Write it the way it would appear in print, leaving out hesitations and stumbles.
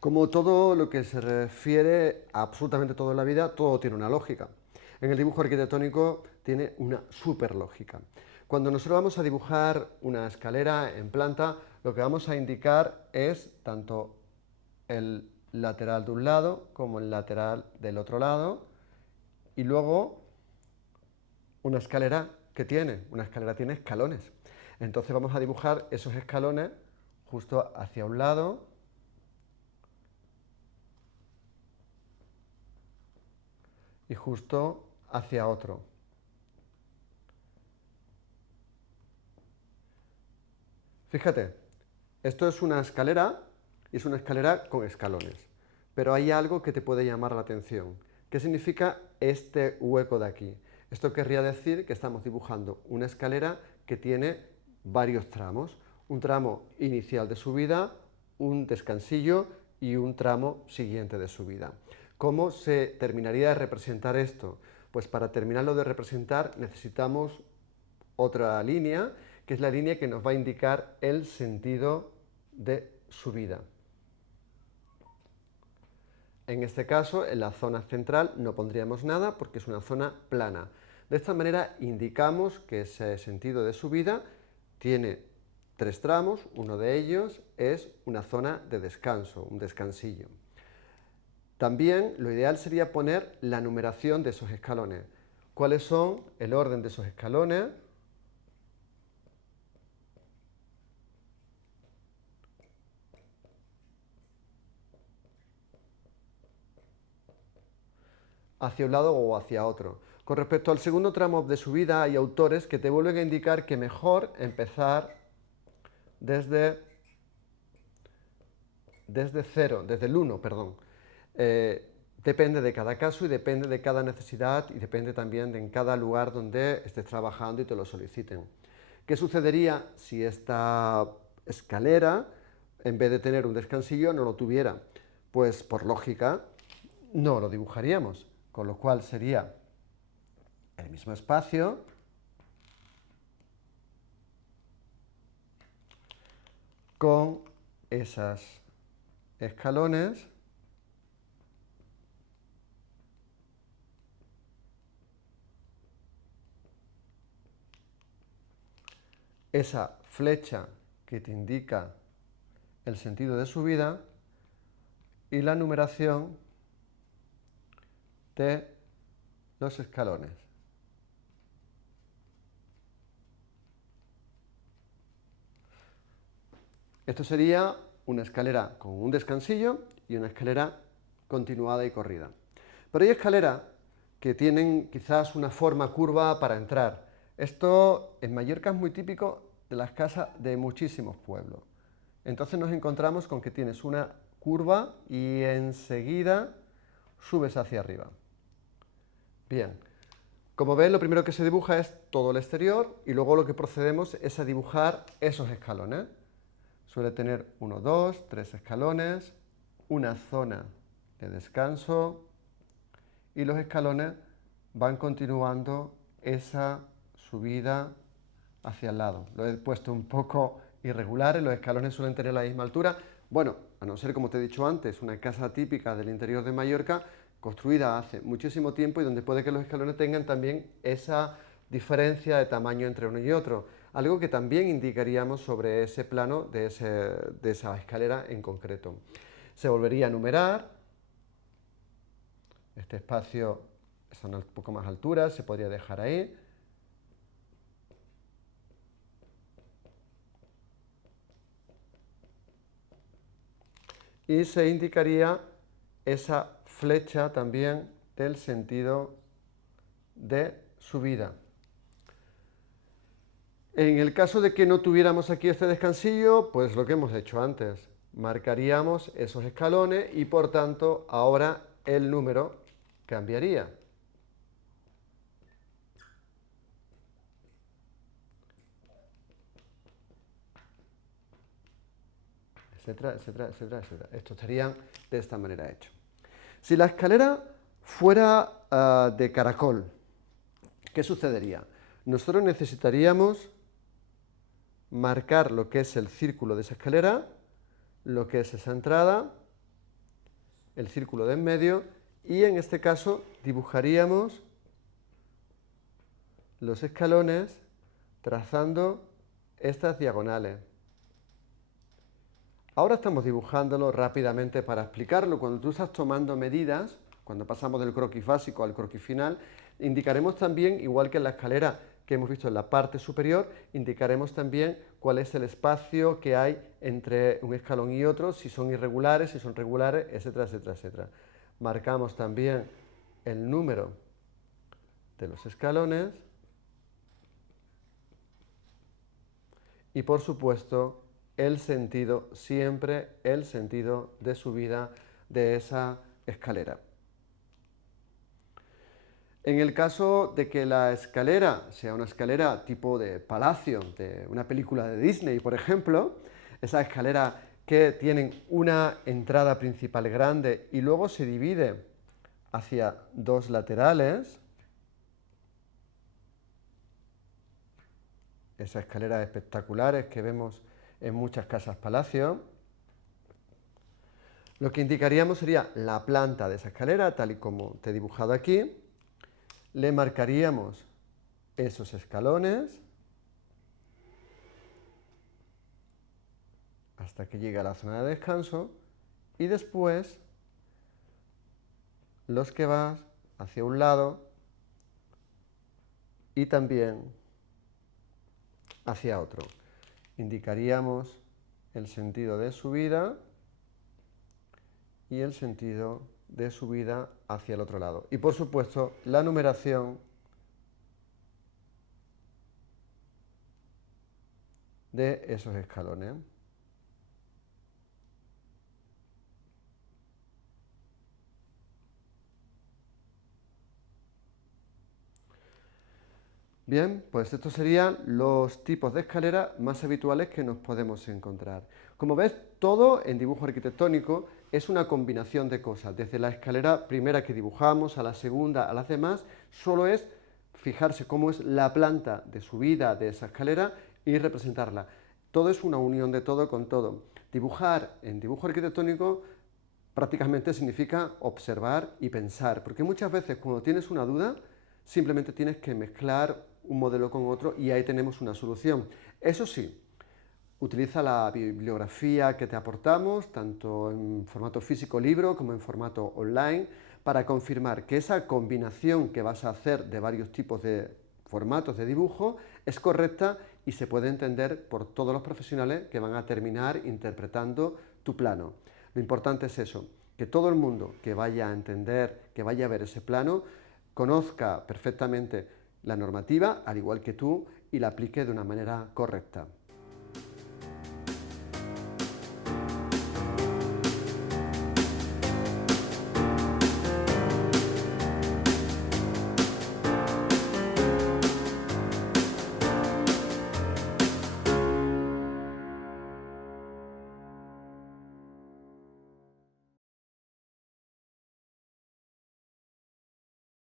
Como todo lo que se refiere a absolutamente todo en la vida, todo tiene una lógica. En el dibujo arquitectónico tiene una super lógica. Cuando nosotros vamos a dibujar una escalera en planta, lo que vamos a indicar es tanto el lateral de un lado como el lateral del otro lado, y luego una escalera una escalera tiene escalones. Entonces vamos a dibujar esos escalones justo hacia un lado y justo hacia otro. Fíjate, esto es una escalera y es una escalera con escalones. Pero hay algo que te puede llamar la atención. ¿Qué significa este hueco de aquí? Esto querría decir que estamos dibujando una escalera que tiene varios tramos. Un tramo inicial de subida, un descansillo y un tramo siguiente de subida. ¿Cómo se terminaría de representar esto? Pues para terminarlo de representar necesitamos otra línea, que es la línea que nos va a indicar el sentido de subida. En este caso, en la zona central no pondríamos nada porque es una zona plana. De esta manera indicamos que ese sentido de subida tiene tres tramos, uno de ellos es una zona de descanso, un descansillo. También lo ideal sería poner la numeración de esos escalones. ¿Cuáles son el orden de esos escalones? Hacia un lado o hacia otro. Con respecto al segundo tramo de subida, hay autores que te vuelven a indicar que mejor empezar desde cero, desde el 1, perdón. Depende de cada caso y depende de cada necesidad y depende también de en cada lugar donde estés trabajando y te lo soliciten. ¿Qué sucedería si esta escalera, en vez de tener un descansillo, no lo tuviera? Pues por lógica no lo dibujaríamos, con lo cual sería el mismo espacio con esas escalones esa flecha que te indica el sentido de subida y la numeración de los escalones. Esto sería una escalera con un descansillo y una escalera continuada y corrida. Pero hay escaleras que tienen quizás una forma curva para entrar. Esto en Mallorca es muy típico de las casas de muchísimos pueblos. Entonces nos encontramos con que tienes una curva y enseguida subes hacia arriba. Bien, como ves, lo primero que se dibuja es todo el exterior y luego lo que procedemos es a dibujar esos escalones. Suele tener 1, 2, 3 escalones, una zona de descanso y los escalones van continuando esa subida hacia el lado. Lo he puesto un poco irregulares, los escalones suelen tener la misma altura. Bueno, a no ser, como te he dicho antes, una casa típica del interior de Mallorca, construida hace muchísimo tiempo y donde puede que los escalones tengan también esa diferencia de tamaño entre uno y otro. Algo que también indicaríamos sobre ese plano de esa escalera en concreto. Se volvería a numerar. Este espacio son un poco más alturas, se podría dejar ahí. Y se indicaría esa flecha también del sentido de subida. En el caso de que no tuviéramos aquí este descansillo, pues lo que hemos hecho antes, marcaríamos esos escalones y por tanto ahora el número cambiaría. Etcétera, etcétera, etcétera, etcétera. Esto estaría de esta manera hecho. Si la escalera Fuera de caracol, ¿qué sucedería? Nosotros necesitaríamos marcar lo que es el círculo de esa escalera, lo que es esa entrada, el círculo de en medio, y en este caso dibujaríamos los escalones trazando estas diagonales. Ahora estamos dibujándolo rápidamente para explicarlo. Cuando tú estás tomando medidas, cuando pasamos del croquis básico al croquis final, indicaremos también, igual que en la escalera que hemos visto en la parte superior, indicaremos también cuál es el espacio que hay entre un escalón y otro, si son irregulares, si son regulares, etcétera, etcétera, etcétera. Marcamos también el número de los escalones y, por supuesto, el sentido, siempre el sentido de subida de esa escalera. En el caso de que la escalera sea una escalera tipo de palacio, de una película de Disney, por ejemplo, esa escalera que tienen una entrada principal grande y luego se divide hacia dos laterales, esas escaleras espectaculares que vemos en muchas casas palacio, lo que indicaríamos sería la planta de esa escalera, tal y como te he dibujado aquí. Le marcaríamos esos escalones hasta que llegue a la zona de descanso y después los que vas hacia un lado y también hacia otro. Indicaríamos el sentido de subida y el sentido de subida hacia el otro lado. Y por supuesto, la numeración de esos escalones. Bien, pues estos serían los tipos de escalera más habituales que nos podemos encontrar. Como ves, todo en dibujo arquitectónico es una combinación de cosas. Desde la escalera primera que dibujamos a la segunda, a las demás, solo es fijarse cómo es la planta de subida de esa escalera y representarla. Todo es una unión de todo con todo. Dibujar en dibujo arquitectónico prácticamente significa observar y pensar, porque muchas veces cuando tienes una duda, simplemente tienes que mezclar un modelo con otro y ahí tenemos una solución. Eso sí, utiliza la bibliografía que te aportamos, tanto en formato físico libro como en formato online, para confirmar que esa combinación que vas a hacer de varios tipos de formatos de dibujo es correcta y se puede entender por todos los profesionales que van a terminar interpretando tu plano. Lo importante es eso, que todo el mundo que vaya a entender, que vaya a ver ese plano, conozca perfectamente la normativa, al igual que tú, y la aplique de una manera correcta.